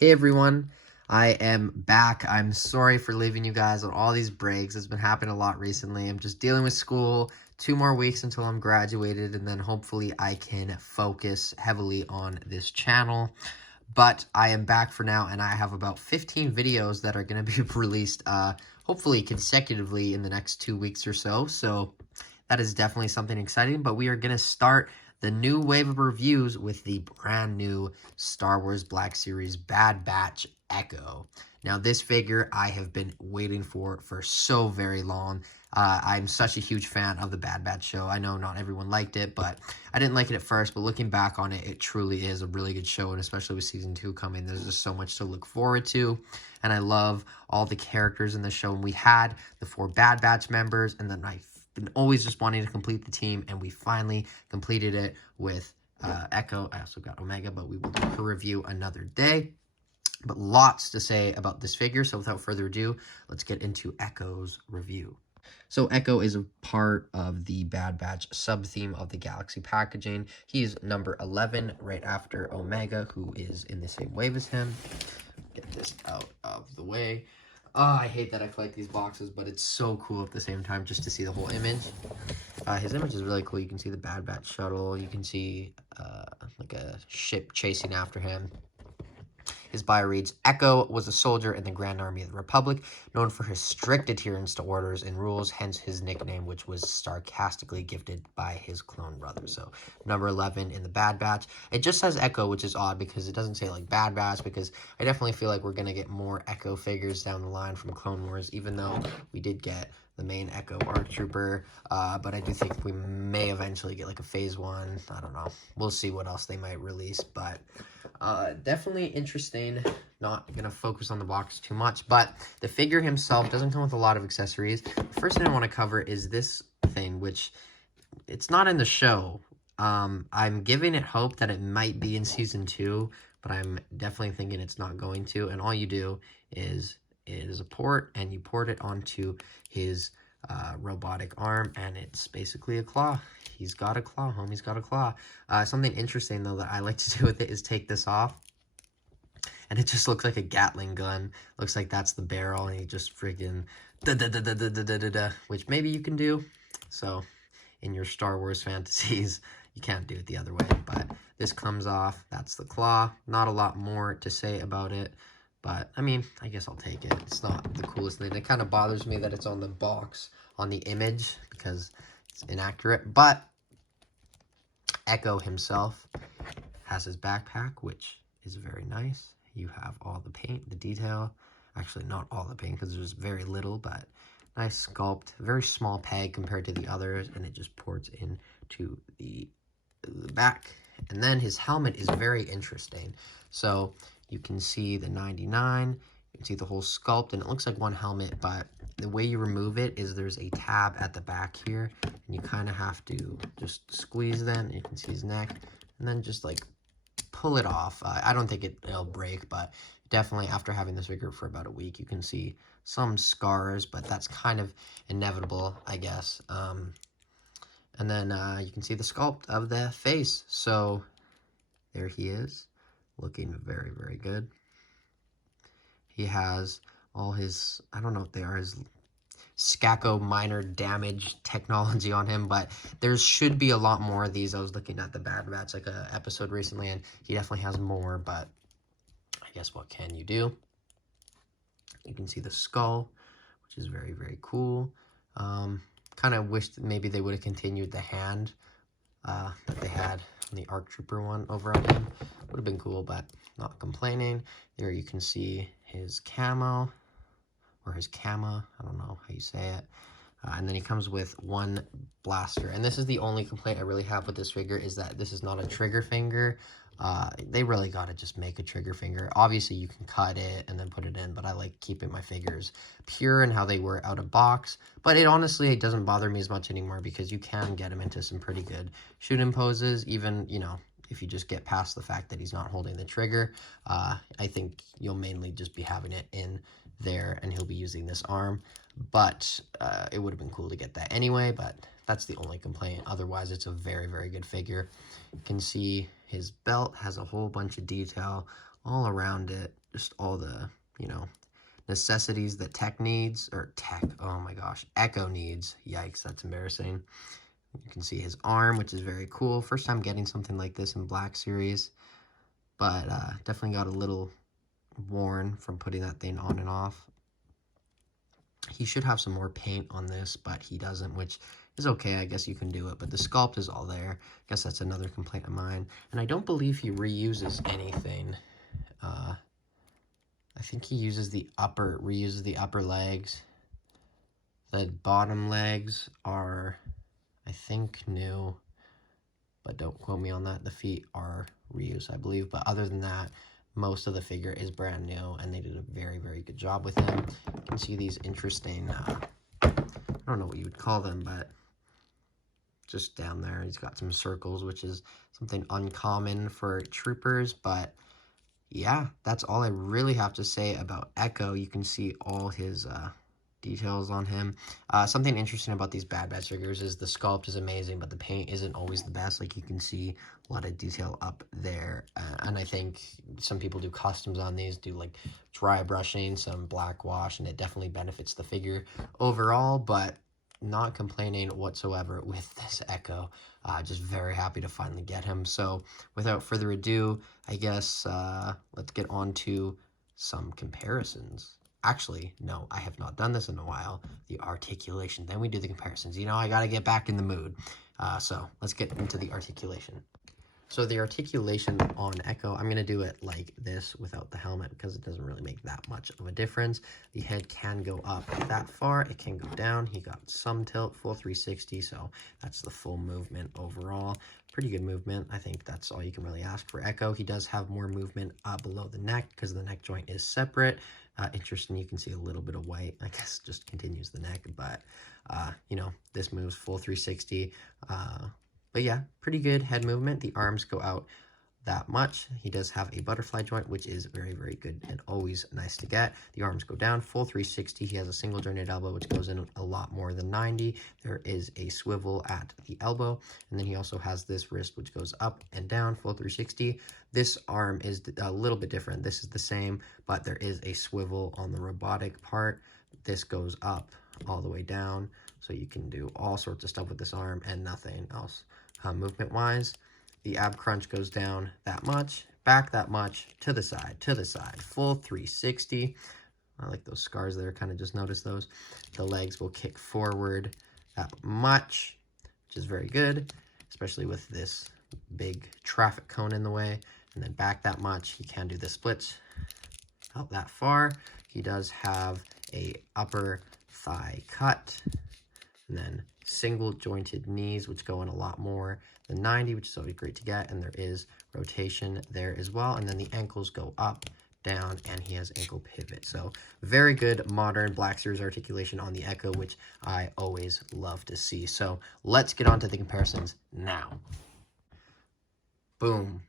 Hey everyone, I am back. I'm sorry for leaving you guys on all these breaks. It's been happening a lot recently. I'm just dealing with school, 2 more weeks until I'm graduated, and then hopefully I can focus heavily on this channel. But I am back for now, and I have about 15 videos that are going to be released, hopefully consecutively in the next 2 weeks or so. So that is definitely something exciting, but we are going to start the new wave of reviews with the brand new Star Wars Black Series Bad Batch Echo. Now, this figure I have been waiting for so very long. I'm such a huge fan of the Bad Batch show. I know not everyone liked it, but I didn't like it at first. But looking back on it, it truly is a really good show, and especially with Season 2 coming, there's just so much to look forward to. And I love all the characters in the show. And we had the 4 Bad Batch members, and then I've been always just wanting to complete the team, and we finally completed it with Echo. I also got Omega, but we will do her review another day. But lots to say about this figure, so without further ado, let's get into Echo's review. So Echo is a part of the Bad Batch sub-theme of the Galaxy packaging. He's number 11, right after Omega, who is in the same wave as him. Get this out of the way. Oh, I hate that I collect these boxes, but it's so cool at the same time just to see the whole image. His image is really cool. You can see the Bad Batch shuttle. You can see like a ship chasing after him. His bio reads, Echo was a soldier in the Grand Army of the Republic, known for his strict adherence to orders and rules, hence his nickname, which was sarcastically gifted by his clone brother. So, number 11 in the Bad Batch. It just says Echo, which is odd because it doesn't say, like, Bad Batch, because I definitely feel like we're going to get more Echo figures down the line from Clone Wars, even though we did get the main Echo ARC Trooper, but I do think we may eventually get, like, a Phase 1. I don't know. We'll see what else they might release, but definitely interesting. Not going to focus on the box too much, but the figure himself doesn't come with a lot of accessories. The first thing I want to cover is this thing, which it's not in the show. I'm giving it hope that it might be in Season 2, but I'm definitely thinking it's not going to, and all you do is it is a port, and you port it onto his robotic arm, and it's basically a claw. He's got a claw, homie's got a claw. Something interesting, though, that I like to do with it is take this off, and it just looks like a Gatling gun. Looks like that's the barrel, and he just friggin' da-da-da-da-da-da-da-da, which maybe you can do. So, in your Star Wars fantasies, you can't do it the other way, but this comes off. That's the claw. Not a lot more to say about it. But, I mean, I guess I'll take it. It's not the coolest thing. It kind of bothers me that it's on the box, on the image, because it's inaccurate. But Echo himself has his backpack, which is very nice. You have all the paint, the detail. Actually, not all the paint, because there's very little, but nice sculpt. Very small peg compared to the others, and it just ports into the back. And then his helmet is very interesting. So you can see the 99, you can see the whole sculpt, and it looks like one helmet, but the way you remove it is there's a tab at the back here, and you kind of have to just squeeze that. You can see his neck, and then just like pull it off. I don't think it'll break, but definitely after having this figure for about a week, you can see some scars, but that's kind of inevitable, I guess. And then you can see the sculpt of the face. So there he is, looking very, very good. He has all his, I don't know what they are, his Scacco minor damage technology on him, but there should be a lot more of these. I was looking at the Bad Batch, like a episode recently, and he definitely has more, but I guess what can you do? You can see the skull, which is very, very cool. Kind of wished maybe they would have continued the hand that they had on the ARC Trooper one over on him. Would have been cool, but not complaining. There you can see his camo, or his cama, I don't know how you say it. And then he comes with one blaster. And this is the only complaint I really have with this figure, is that this is not a trigger finger. They really got to just make a trigger finger. Obviously, you can cut it and then put it in, but I like keeping my figures pure and how they were out of box. But it honestly, it doesn't bother me as much anymore, because you can get him into some pretty good shoot-in poses, even, you know, if you just get past the fact that he's not holding the trigger. I think you'll mainly just be having it in there, and he'll be using this arm. But it would have been cool to get that anyway, but that's the only complaint. Otherwise, it's a very, very good figure. You can see his belt has a whole bunch of detail all around it, just all the, you know, necessities that oh my gosh, Echo needs. Yikes, that's embarrassing. You can see his arm, which is very cool. First time getting something like this in Black Series, but definitely got a little worn from putting that thing on and off. He should have some more paint on this, but he doesn't, which is okay. I guess you can do it, but the sculpt is all there. I guess that's another complaint of mine. And I don't believe he reuses anything. I think he reuses the upper legs. The bottom legs are, I think, new, but don't quote me on that. The feet are reused, I believe, but other than that, most of the figure is brand new, and they did a very, very good job with him. You can see these interesting, I don't know what you would call them, but just down there, he's got some circles, which is something uncommon for troopers, but yeah, that's all I really have to say about Echo. You can see all his details on him. Something interesting about these Bad Batch figures is the sculpt is amazing, but the paint isn't always the best. Like, you can see a lot of detail up there. And I think some people do customs on these, do like dry brushing, some black wash, and it definitely benefits the figure overall, but not complaining whatsoever with this Echo. Just very happy to finally get him. So without further ado, I guess let's get on to some comparisons. Actually, no, I have not done this in a while. The articulation, then we do the comparisons. You know, I gotta get back in the mood. So let's get into the articulation. So the articulation on Echo, I'm going to do it like this without the helmet because it doesn't really make that much of a difference. The head can go up that far. It can go down. He got some tilt, full 360, so that's the full movement overall. Pretty good movement. I think that's all you can really ask for Echo. He does have more movement below the neck because the neck joint is separate. Interesting, you can see a little bit of white. I guess just continues the neck, but, you know, this moves full 360. But yeah, pretty good head movement. The arms go out that much. He does have a butterfly joint, which is very, very good and always nice to get. The arms go down, full 360. He has a single jointed elbow, which goes in a lot more than 90. There is a swivel at the elbow. And then he also has this wrist, which goes up and down, full 360. This arm is a little bit different. This is the same, but there is a swivel on the robotic part. This goes up all the way down. So you can do all sorts of stuff with this arm and nothing else. Movement-wise, the ab crunch goes down that much, back that much, to the side, full 360. I like those scars there, kind of just notice those. The legs will kick forward that much, which is very good, especially with this big traffic cone in the way. And then back that much. He can do the splits out that far. He does have a upper thigh cut, and then single jointed knees, which go in a lot more than 90, which is always great to get. And there is rotation there as well. And then the ankles go up, down, and he has ankle pivot. So very good modern Black Series articulation on the Echo, which I always love to see. So let's get on to the comparisons now. Boom.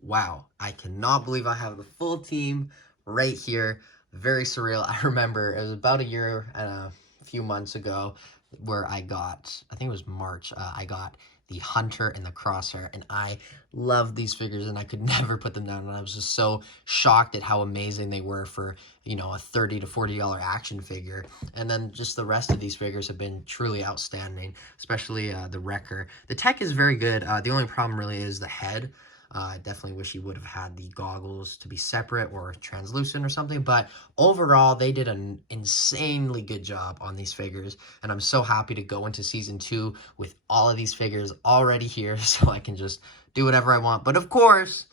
Wow. I cannot believe I have the full team right here. Very surreal. I remember it was about a year and a few months ago where I got, I think it was March, I got the Hunter and the Crosshair, and I loved these figures and I could never put them down, and I was just so shocked at how amazing they were for, you know, a $30 to $40 action figure. And then just the rest of these figures have been truly outstanding, especially the Wrecker. The tech is very good. The only problem really is the head. I definitely wish he would have had the goggles to be separate or translucent or something. But overall, they did an insanely good job on these figures. And I'm so happy to go into Season 2 with all of these figures already here so I can just do whatever I want. But of course,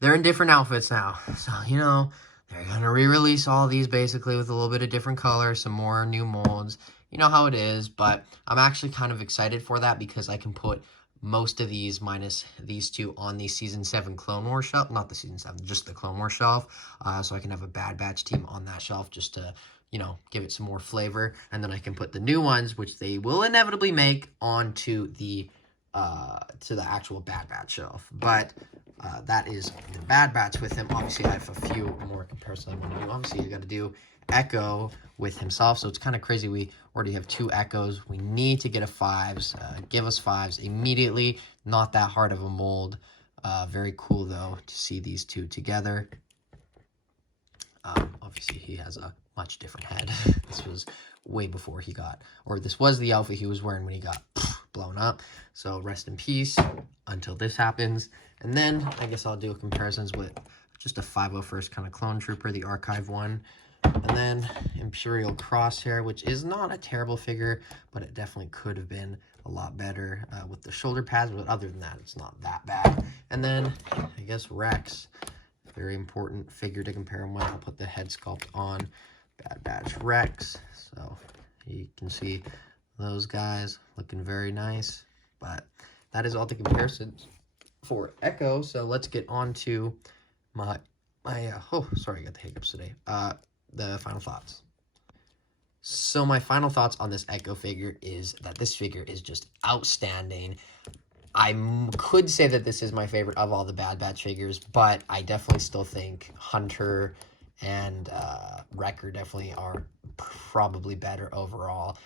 they're in different outfits now. So, you know, they're going to re-release all of these basically with a little bit of different color, some more new molds. You know how it is. But I'm actually kind of excited for that because I can put most of these, minus these two, on the Season 7 Clone Wars shelf. Not the Season 7, just the Clone Wars shelf. So I can have a Bad Batch team on that shelf just to, you know, give it some more flavor. And then I can put the new ones, which they will inevitably make, onto the to the actual Bad Batch shelf. But that is the Bad Batch with him. Obviously, I have a few more comparisons I want to do. Obviously, you got to do Echo with himself, so it's kind of crazy. We already have 2 Echoes. We need to get a 5s. Give us 5s immediately. Not that hard of a mold. Very cool, though, to see these two together. obviously he has a much different head. This was way before he got, or this was the outfit he was wearing when he got blown up. So rest in peace until this happens. And then I guess I'll do comparisons with just a 501st kind of clone trooper, the archive one. And then Imperial Crosshair, which is not a terrible figure, but it definitely could have been a lot better with the shoulder pads. But other than that, it's not that bad. And then I guess Rex, very important figure to compare him with. I'll put the head sculpt on Bad Batch Rex. So you can see those guys looking very nice. But that is all the comparisons for Echo. So let's get on to my oh, sorry, I got the hiccups today. The final thoughts. So my final thoughts on this Echo figure is that this figure is just outstanding. I could say that this is my favorite of all the Bad Batch figures, but I definitely still think Hunter and Wrecker definitely are probably better overall.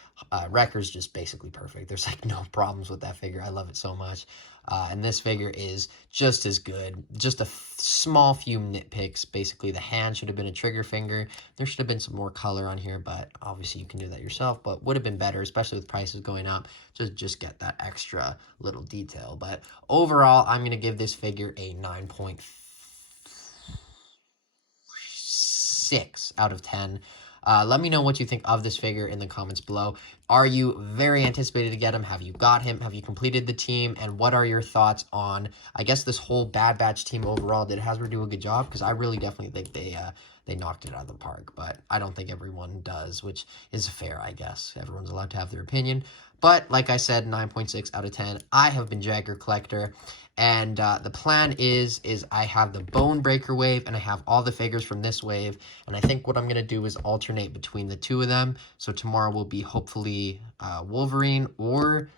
Wrecker's just basically perfect. There's like no problems with that figure. I love it so much. And this figure is just as good. Just a small few nitpicks. Basically, the hand should have been a trigger finger. There should have been some more color on here, but obviously you can do that yourself. But would have been better, especially with prices going up. Just get that extra little detail. But overall, I'm going to give this figure a 9.6 out of 10. Let me know what you think of this figure in the comments below. Are you very anticipated to get him? Have you got him? Have you completed the team? And what are your thoughts on, I guess, this whole Bad Batch team overall? Did Hasbro do a good job? Because I really definitely think they knocked it out of the park. But I don't think everyone does, which is fair, I guess. Everyone's allowed to have their opinion. But like I said, 9.6 out of 10. I have been Jagger Collector. And the plan is I have the Bone Breaker wave, and I have all the figures from this wave. And I think what I'm going to do is alternate between the two of them. So tomorrow will be hopefully Wolverine or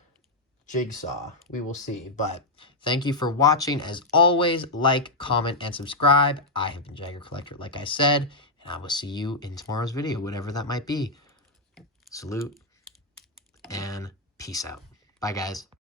Jigsaw. We will see. But thank you for watching. As always, like, comment, and subscribe. I have been Jagger Collector, like I said. And I will see you in tomorrow's video, whatever that might be. Salute and peace out. Bye, guys.